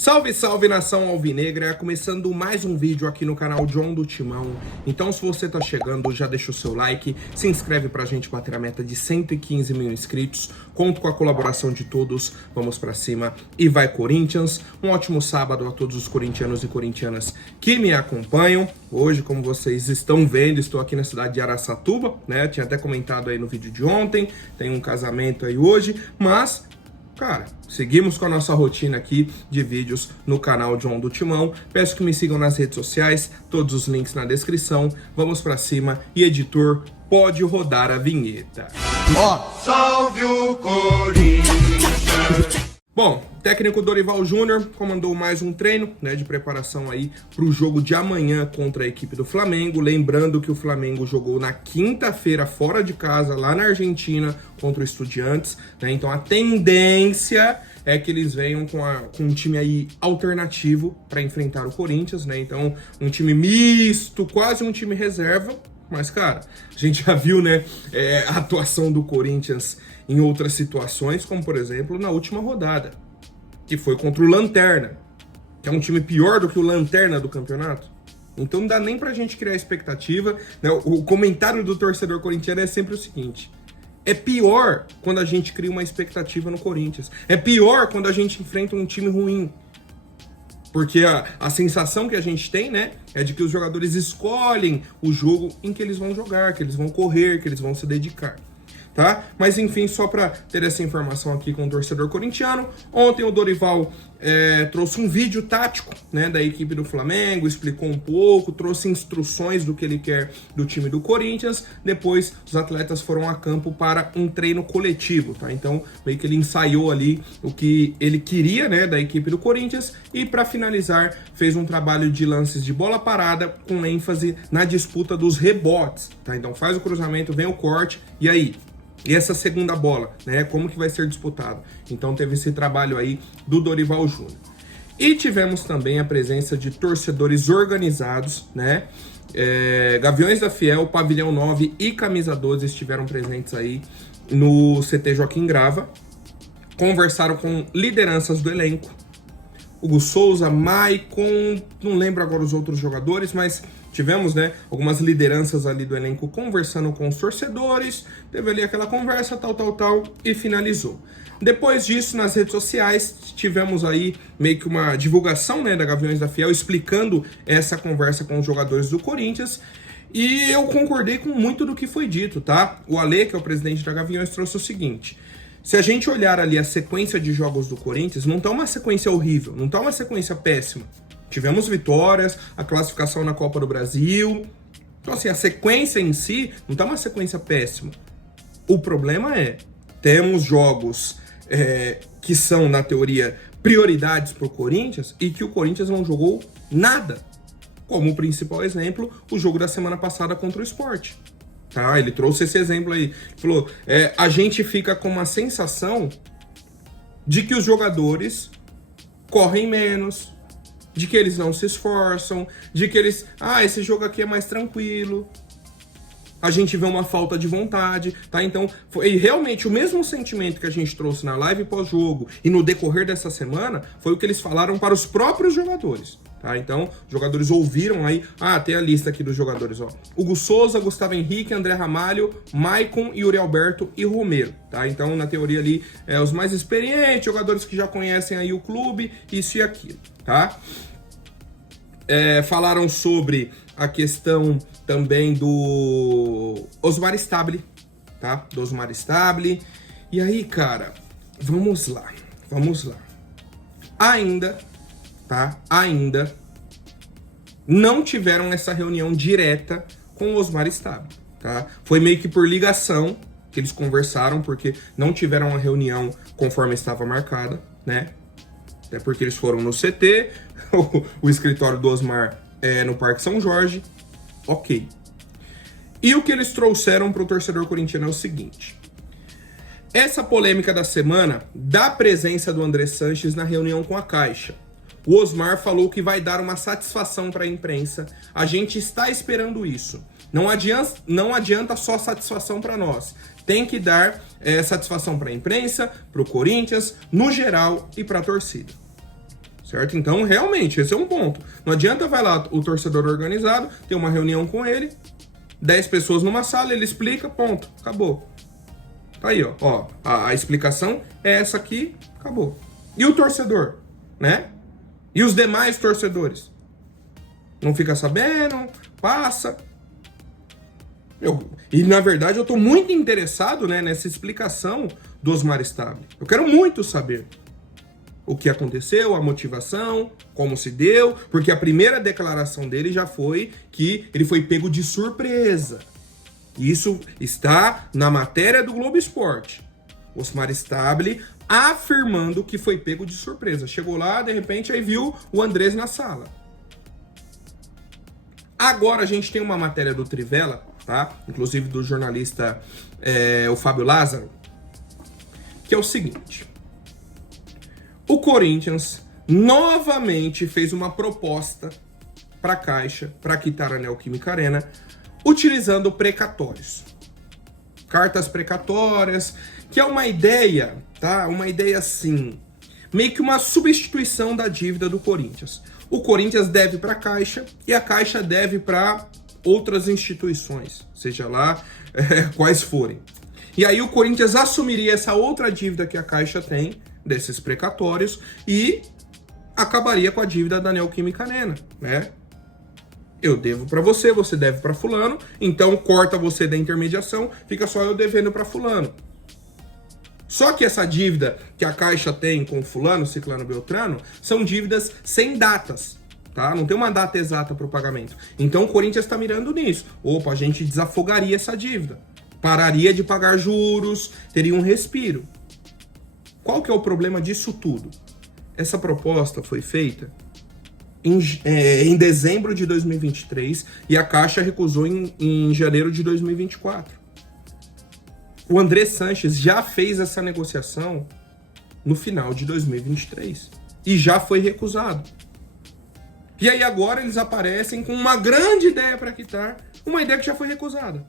Salve, salve, nação alvinegra, começando mais um vídeo aqui no canal John do Timão. Então, se você tá chegando, já deixa o seu like, se inscreve pra gente bater a meta de 115 mil inscritos, conto com a colaboração de todos, vamos pra cima e vai Corinthians. Um ótimo sábado a todos os corintianos e corintianas que me acompanham. Hoje, como vocês estão vendo, estou aqui na cidade de Araçatuba, né? Tinha até comentado aí no vídeo de ontem, tem um casamento aí hoje, mas... cara, seguimos com a nossa rotina aqui de vídeos no canal John do Timão. Peço que me sigam nas redes sociais, todos os links na descrição. Vamos pra cima e, editor, pode rodar a vinheta. Salve o Corinthians! Bom, o técnico Dorival Júnior comandou mais um treino, né, de preparação aí para o jogo de amanhã contra a equipe do Flamengo. Lembrando que o Flamengo jogou na quinta-feira fora de casa, lá na Argentina, contra o Estudiantes, né? Então a tendência é que eles venham com um time aí alternativo para enfrentar o Corinthians, né? Então um time misto, quase um time reserva. Mas, cara, a gente já viu, né, a atuação do Corinthians em outras situações, como, por exemplo, na última rodada, que foi contra o Lanterna, que é um time pior do que o Lanterna do campeonato. Então não dá nem pra gente criar expectativa, né? O comentário do torcedor corintiano é sempre o seguinte: é pior quando a gente cria uma expectativa no Corinthians. É pior quando a gente enfrenta um time ruim. Porque a sensação que a gente tem, né, é de que os jogadores escolhem o jogo em que eles vão jogar, que eles vão correr, que eles vão se dedicar, tá? Mas enfim, só para ter essa informação aqui com o torcedor corintiano, ontem o Dorival trouxe um vídeo tático, né, da equipe do Flamengo, explicou um pouco, trouxe instruções do que ele quer do time do Corinthians. Depois os atletas foram a campo para um treino coletivo, tá? Então meio que ele ensaiou ali o que ele queria, né, da equipe do Corinthians, e para finalizar fez um trabalho de lances de bola parada com ênfase na disputa dos rebotes, tá? Então faz o cruzamento, vem o corte, e aí? E essa segunda bola, né? Como que vai ser disputado? Então teve esse trabalho aí do Dorival Júnior. E tivemos também a presença de torcedores organizados, né? Gaviões da Fiel, Pavilhão 9 e Camisa 12 estiveram presentes aí no CT Joaquim Grava. Conversaram com lideranças do elenco. Hugo Souza, Maicon, não lembro agora os outros jogadores, mas tivemos, né, algumas lideranças ali do elenco conversando com os torcedores, teve ali aquela conversa, tal, e finalizou. Depois disso, nas redes sociais, tivemos aí meio que uma divulgação, né, da Gaviões da Fiel, explicando essa conversa com os jogadores do Corinthians, e eu concordei com muito do que foi dito, tá? O Ale, que é o presidente da Gaviões, trouxe o seguinte: se a gente olhar ali a sequência de jogos do Corinthians, não tá uma sequência horrível, não tá uma sequência péssima. Tivemos vitórias, a classificação na Copa do Brasil. Então, assim, a sequência em si não tá uma sequência péssima. O problema é, temos jogos que são, na teoria, prioridades pro Corinthians e que o Corinthians não jogou nada. Como o principal exemplo, o jogo da semana passada contra o Sport. Tá, ele trouxe esse exemplo aí. Ele falou, a gente fica com uma sensação de que os jogadores correm menos, de que eles não se esforçam, de que eles... esse jogo aqui é mais tranquilo. A gente vê uma falta de vontade, tá? Então, foi realmente o mesmo sentimento que a gente trouxe na live pós-jogo e no decorrer dessa semana, foi o que eles falaram para os próprios jogadores. Tá, então, os jogadores ouviram aí, tem a lista aqui dos jogadores, ó. Hugo Souza, Gustavo Henrique, André Ramalho, Maicon, Yuri Alberto e Romero, tá? Então, na teoria ali, os mais experientes, jogadores que já conhecem aí o clube, isso e aquilo, tá? Falaram sobre a questão também do Osmar Stabile, tá? Do Osmar Stabile. E aí, cara, vamos lá. Ainda não tiveram essa reunião direta com o Osmar Stabile, tá? Foi meio que por ligação que eles conversaram, porque não tiveram uma reunião conforme estava marcada, né? Até porque eles foram no CT, o escritório do Osmar é no Parque São Jorge, ok. E o que eles trouxeram para o torcedor corintiano é o seguinte: essa polêmica da semana da presença do André Sanches na reunião com a Caixa. O Osmar falou que vai dar uma satisfação para a imprensa. A gente está esperando isso. Não adianta só satisfação para nós. Tem que dar satisfação para a imprensa, para o Corinthians, no geral e para a torcida. certo? Então, realmente, esse é um ponto. Não adianta vai lá o torcedor organizado, ter uma reunião com ele, 10 pessoas numa sala, ele explica, ponto, acabou. Tá aí, ó, a explicação é essa aqui, acabou. E o torcedor, né? E os demais torcedores? Não fica sabendo, passa. E, na verdade, eu tô muito interessado, né, nessa explicação do Osmar Stabile. Eu quero muito saber o que aconteceu, a motivação, como se deu, porque a primeira declaração dele já foi que ele foi pego de surpresa. Isso está na matéria do Globo Esporte. Osmar Stabile afirmando que foi pego de surpresa. Chegou lá, de repente, aí viu o Andrés na sala. Agora a gente tem uma matéria do Trivela, tá? Inclusive do jornalista o Fábio Lázaro, que é o seguinte. O Corinthians novamente fez uma proposta para a Caixa, para quitar a Neoquímica Arena, utilizando precatórios. Cartas precatórias, que é uma ideia, tá? Uma ideia assim, meio que uma substituição da dívida do Corinthians. O Corinthians deve para a Caixa e a Caixa deve para outras instituições, seja lá quais forem. E aí o Corinthians assumiria essa outra dívida que a Caixa tem, desses precatórios, e acabaria com a dívida da Neoquímica Arena, né? Eu devo para você, você deve para fulano, então corta você da intermediação, fica só eu devendo para fulano. Só que essa dívida que a Caixa tem com fulano, ciclano, beltrano, são dívidas sem datas, tá? Não tem uma data exata para o pagamento. Então o Corinthians está mirando nisso. Opa, a gente desafogaria essa dívida, pararia de pagar juros, teria um respiro. Qual que é o problema disso tudo? Essa proposta foi feita em dezembro de 2023 e a Caixa recusou em janeiro de 2024. O Andrés Sanches já fez essa negociação no final de 2023 e já foi recusado. E aí agora eles aparecem com uma grande ideia para quitar, uma ideia que já foi recusada,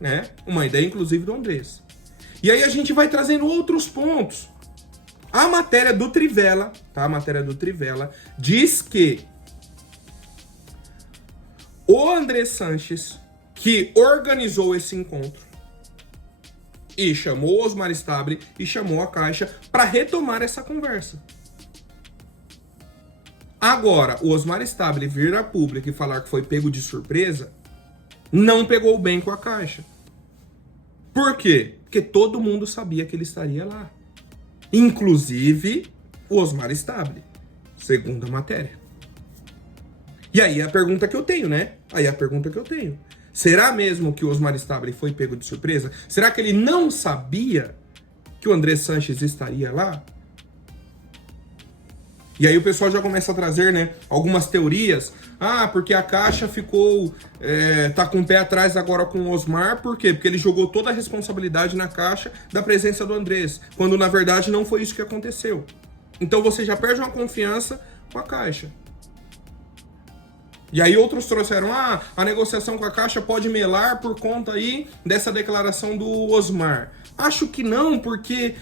né? Uma ideia inclusive do Andrés. E aí a gente vai trazendo outros pontos. A matéria do Trivela, tá? A matéria do Trivela diz que o Andrés Sanches, que organizou esse encontro, e chamou o Osmar Stabile e chamou a Caixa para retomar essa conversa. Agora, o Osmar Stabile vir a público e falar que foi pego de surpresa, não pegou bem com a Caixa. Por quê? Porque todo mundo sabia que ele estaria lá. Inclusive o Osmar Stabile, segundo a matéria. E aí a pergunta que eu tenho, né? Será mesmo que o Osmar Stabile foi pego de surpresa? Será que ele não sabia que o Andrés Sanches estaria lá? E aí o pessoal já começa a trazer, né, algumas teorias. Ah, porque a Caixa ficou... tá com o pé atrás agora com o Osmar. Por quê? Porque ele jogou toda a responsabilidade na Caixa da presença do Andrés, quando na verdade não foi isso que aconteceu. Então você já perde uma confiança com a Caixa. E aí outros trouxeram, a negociação com a Caixa pode melar por conta aí dessa declaração do Osmar. Acho que não, porque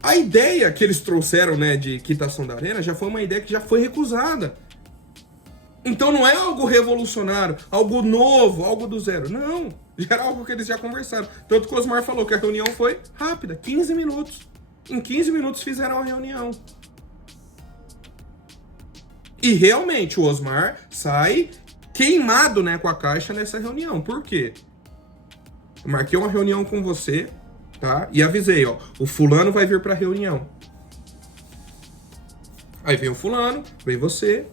a ideia que eles trouxeram, né, de quitação da Arena já foi uma ideia que já foi recusada. Então não é algo revolucionário, algo novo, algo do zero. Não, já era algo que eles já conversaram. Tanto que o Osmar falou que a reunião foi rápida, 15 minutos. Em 15 minutos fizeram a reunião. E realmente o Osmar sai queimado, né, com a Caixa nessa reunião. Por quê? Eu marquei uma reunião com você, tá? E avisei, ó, o fulano vai vir pra reunião. Aí vem o fulano, vem você.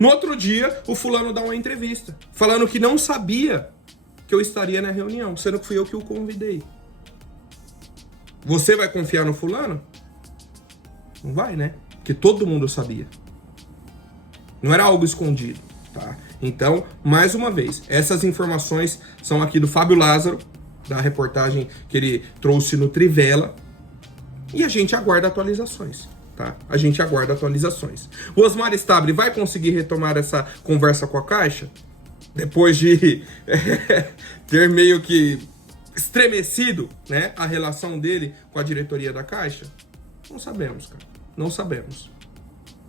No outro dia, o fulano dá uma entrevista, falando que não sabia que eu estaria na reunião, sendo que fui eu que o convidei. Você vai confiar no fulano? Não vai, né? Porque todo mundo sabia. Não era algo escondido, tá? Então, mais uma vez, essas informações são aqui do Fábio Lázaro, da reportagem que ele trouxe no Trivela, e a gente aguarda atualizações, tá? A gente aguarda atualizações. O Osmar Stabile vai conseguir retomar essa conversa com a Caixa? Depois de ter meio que estremecido, né, a relação dele com a diretoria da Caixa? Não sabemos, cara. Não sabemos.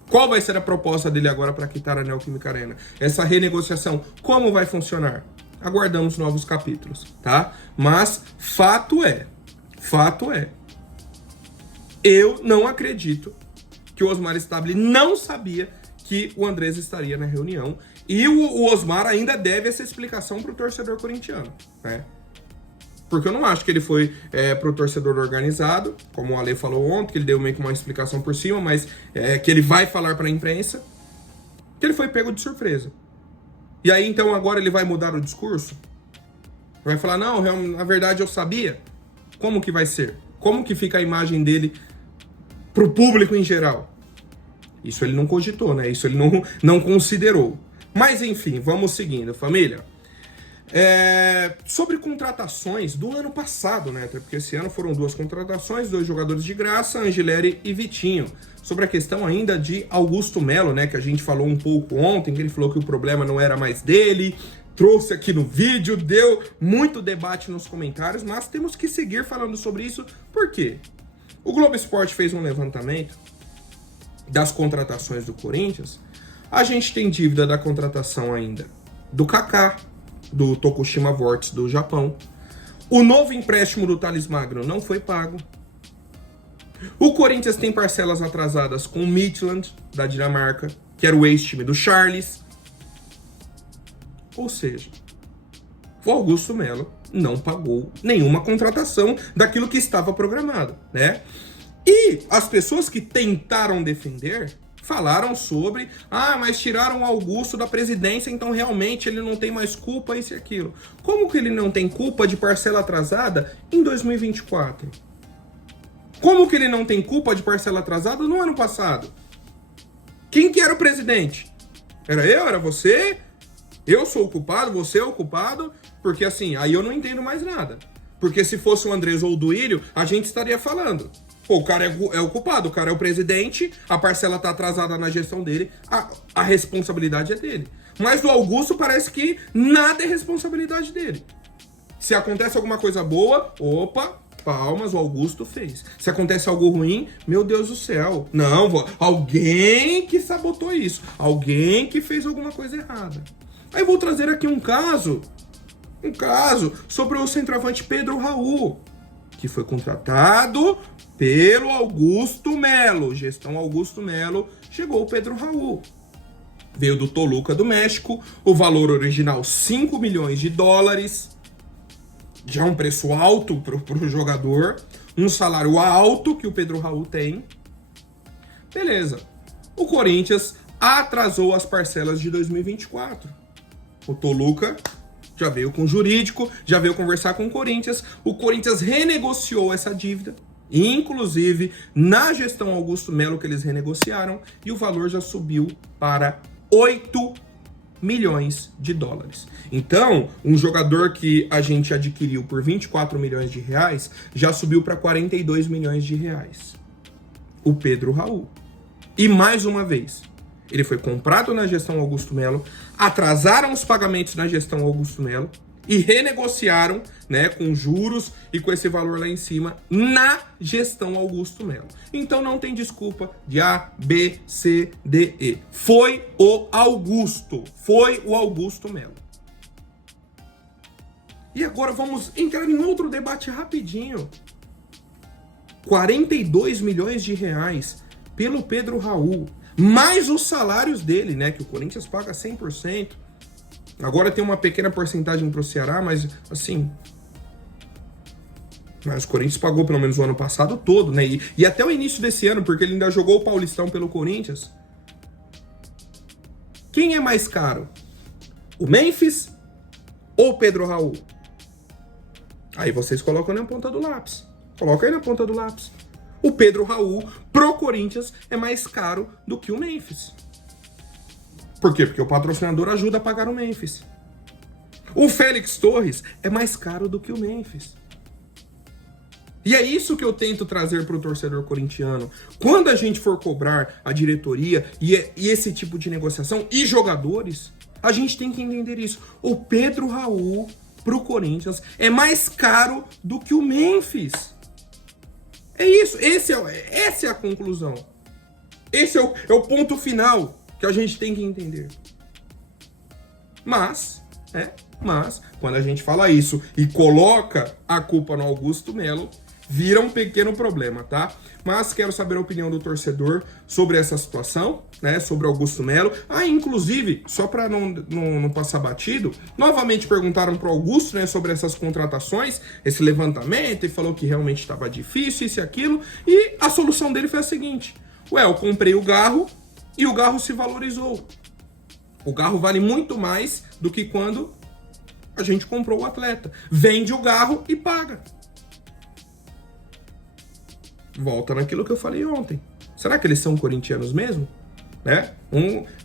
Qual vai ser a proposta dele agora para quitar a Neoquímica Arena? Essa renegociação, como vai funcionar? Aguardamos novos capítulos, tá? Mas fato é, eu não acredito que o Osmar Stabile não sabia que o Andrés estaria na reunião, e o Osmar ainda deve essa explicação pro torcedor corintiano, né? Porque eu não acho que ele foi pro torcedor organizado, como o Ale falou ontem, que ele deu meio que uma explicação por cima, mas que ele vai falar pra imprensa, que ele foi pego de surpresa. E aí, então, agora ele vai mudar o discurso? Vai falar, não, na verdade eu sabia? Como que vai ser? Como que fica a imagem dele pro público em geral? Isso ele não cogitou, né? Isso ele não considerou. Mas, enfim, vamos seguindo, família. Sobre contratações do ano passado, né? Até porque esse ano foram 2 contratações, 2 jogadores de graça, Angileri e Vitinho. Sobre a questão ainda de Augusto Melo, né? Que a gente falou um pouco ontem, que ele falou que o problema não era mais dele, trouxe aqui no vídeo, deu muito debate nos comentários, mas temos que seguir falando sobre isso. Por quê? O Globo Esporte fez um levantamento das contratações do Corinthians. A gente tem dívida da contratação ainda do Kaká, do Tokushima Vortis do Japão. O novo empréstimo do Thales Magno não foi pago. O Corinthians tem parcelas atrasadas com o Midtjylland, da Dinamarca, que era o ex-time do Charles. Ou seja, o Augusto Melo não pagou nenhuma contratação daquilo que estava programado, né? E as pessoas que tentaram defender falaram sobre, mas tiraram o Augusto da presidência, então realmente ele não tem mais culpa, isso e aquilo. Como que ele não tem culpa de parcela atrasada em 2024? Como que ele não tem culpa de parcela atrasada no ano passado? Quem que era o presidente? Era eu? Era você? Eu sou o culpado? Você é o culpado? Porque assim, aí eu não entendo mais nada. Porque se fosse o Andrés ou o Duílio, a gente estaria falando. Pô, o cara é o culpado, o cara é o presidente, a parcela tá atrasada na gestão dele, a responsabilidade é dele. Mas do Augusto parece que nada é responsabilidade dele. Se acontece alguma coisa boa, opa, palmas, o Augusto fez. Se acontece algo ruim, meu Deus do céu. Não, alguém que sabotou isso, alguém que fez alguma coisa errada. Aí eu vou trazer aqui um caso sobre o centroavante Pedro Raul, que foi contratado pelo Augusto Melo, gestão Augusto Melo, chegou o Pedro Raul. Veio do Toluca do México, o valor original $5 milhões, já um preço alto pro jogador, um salário alto que o Pedro Raul tem. Beleza. O Corinthians atrasou as parcelas de 2024. O Toluca já veio com jurídico, já veio conversar com o Corinthians renegociou essa dívida. Inclusive, na gestão Augusto Melo que eles renegociaram, e o valor já subiu para $8 milhões. Então, um jogador que a gente adquiriu por R$24 milhões já subiu para R$42 milhões. O Pedro Raul. E mais uma vez, ele foi comprado na gestão Augusto Melo, atrasaram os pagamentos na gestão Augusto Melo, e renegociaram, né, com juros e com esse valor lá em cima na gestão Augusto Melo. Então não tem desculpa de A, B, C, D, E. Foi o Augusto Melo. E agora vamos entrar em outro debate rapidinho. R$42 milhões pelo Pedro Raul, mais os salários dele, né, que o Corinthians paga 100%. Agora tem uma pequena porcentagem para o Ceará, mas assim... Mas o Corinthians pagou pelo menos o ano passado todo, né? E até o início desse ano, porque ele ainda jogou o Paulistão pelo Corinthians. Quem é mais caro? O Memphis ou o Pedro Raul? Aí vocês colocam na ponta do lápis. Coloca aí na ponta do lápis. O Pedro Raul, pro Corinthians, é mais caro do que o Memphis. Por quê? Porque o patrocinador ajuda a pagar o Memphis. O Félix Torres é mais caro do que o Memphis. E é isso que eu tento trazer para o torcedor corintiano. Quando a gente for cobrar a diretoria e esse tipo de negociação e jogadores, a gente tem que entender isso. O Pedro Raul, pro Corinthians, é mais caro do que o Memphis. É isso. Essa é a conclusão. Esse é o ponto final que a gente tem que entender. Mas, quando a gente fala isso e coloca a culpa no Augusto Melo, vira um pequeno problema, tá? Mas quero saber a opinião do torcedor sobre essa situação, né? Sobre Augusto Melo. Inclusive, só para não passar batido, novamente perguntaram para o Augusto, né, sobre essas contratações, esse levantamento, e falou que realmente estava difícil, isso e aquilo. E a solução dele foi a seguinte: eu comprei o Garro e o Garro se valorizou. O Garro vale muito mais do que quando a gente comprou o atleta. Vende o Garro e paga. Volta naquilo que eu falei ontem. Será que eles são corintianos mesmo? Né?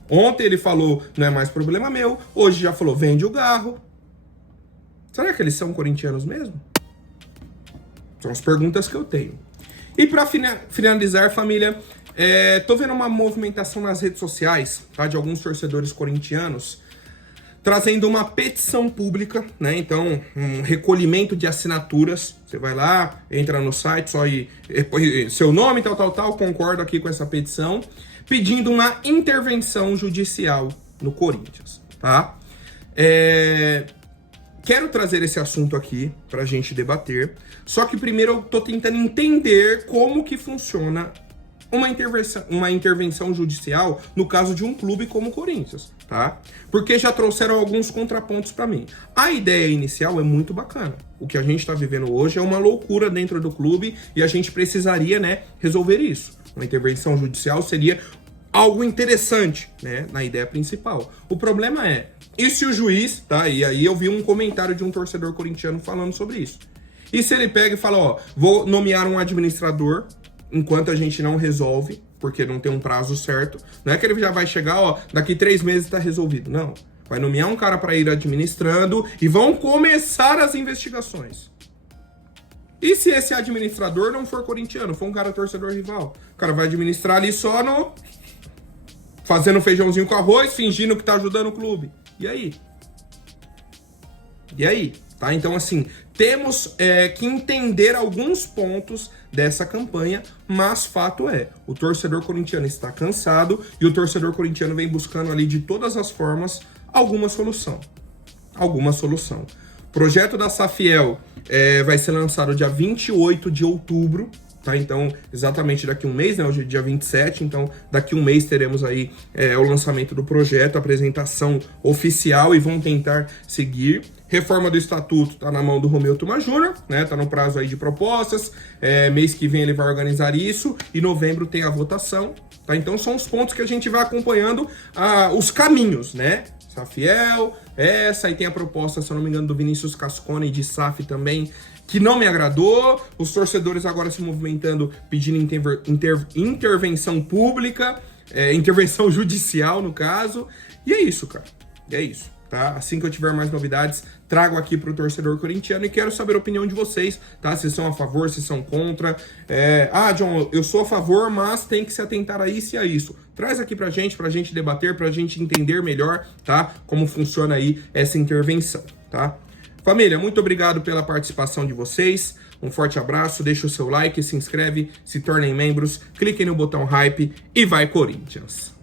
Ontem ele falou, não é mais problema meu. Hoje já falou, vende o Garro. Será que eles são corintianos mesmo? São as perguntas que eu tenho. E para finalizar, família, tô vendo uma movimentação nas redes sociais, tá, de alguns torcedores corintianos trazendo uma petição pública, né? Então, um recolhimento de assinaturas. Você vai lá, entra no site, só põe seu nome, tal, concordo aqui com essa petição, pedindo uma intervenção judicial no Corinthians, tá? Quero trazer esse assunto aqui pra gente debater, só que primeiro eu tô tentando entender como que funciona uma intervenção judicial no caso de um clube como o Corinthians, tá? Porque já trouxeram alguns contrapontos para mim. A ideia inicial é muito bacana. O que a gente está vivendo hoje é uma loucura dentro do clube e a gente precisaria, né, resolver isso. Uma intervenção judicial seria algo interessante, né, na ideia principal. O problema é, e se o juiz, tá? E aí eu vi um comentário de um torcedor corintiano falando sobre isso. E se ele pega e fala, vou nomear um administrador enquanto a gente não resolve, porque não tem um prazo certo. Não é que ele já vai chegar, daqui 3 meses tá resolvido. Não. Vai nomear um cara para ir administrando e vão começar as investigações. E se esse administrador não for corintiano, for um cara torcedor rival? O cara vai administrar ali só fazendo feijãozinho com arroz, fingindo que tá ajudando o clube. E aí? E aí? Tá? Então, assim, temos que entender alguns pontos dessa campanha, mas fato é, o torcedor corintiano está cansado e o torcedor corintiano vem buscando ali de todas as formas alguma solução. O projeto da Safiel vai ser lançado dia 28 de outubro, tá? Então, exatamente daqui a um mês, né? Hoje é dia 27, então daqui a um mês teremos aí o lançamento do projeto, a apresentação oficial e vão tentar seguir. Reforma do estatuto tá na mão do Romeu Tuma Júnior, né? Tá no prazo aí de propostas. Mês que vem ele vai organizar isso. E novembro tem a votação, tá? Então são os pontos que a gente vai acompanhando os caminhos, né? Safiel, aí tem a proposta, se eu não me engano, do Vinícius Cascone de SAF também, que não me agradou. Os torcedores agora se movimentando, pedindo intervenção pública, intervenção judicial, no caso. E é isso, cara. E é isso, tá? Assim que eu tiver mais novidades, trago aqui pro torcedor corintiano e quero saber a opinião de vocês, tá? Se são a favor, se são contra. John, eu sou a favor, mas tem que se atentar a isso e a isso. Traz aqui pra gente debater, pra gente entender melhor, tá? Como funciona aí essa intervenção, tá? Família, muito obrigado pela participação de vocês. Um forte abraço, deixa o seu like, se inscreve, se tornem membros, cliquem no botão hype e vai Corinthians!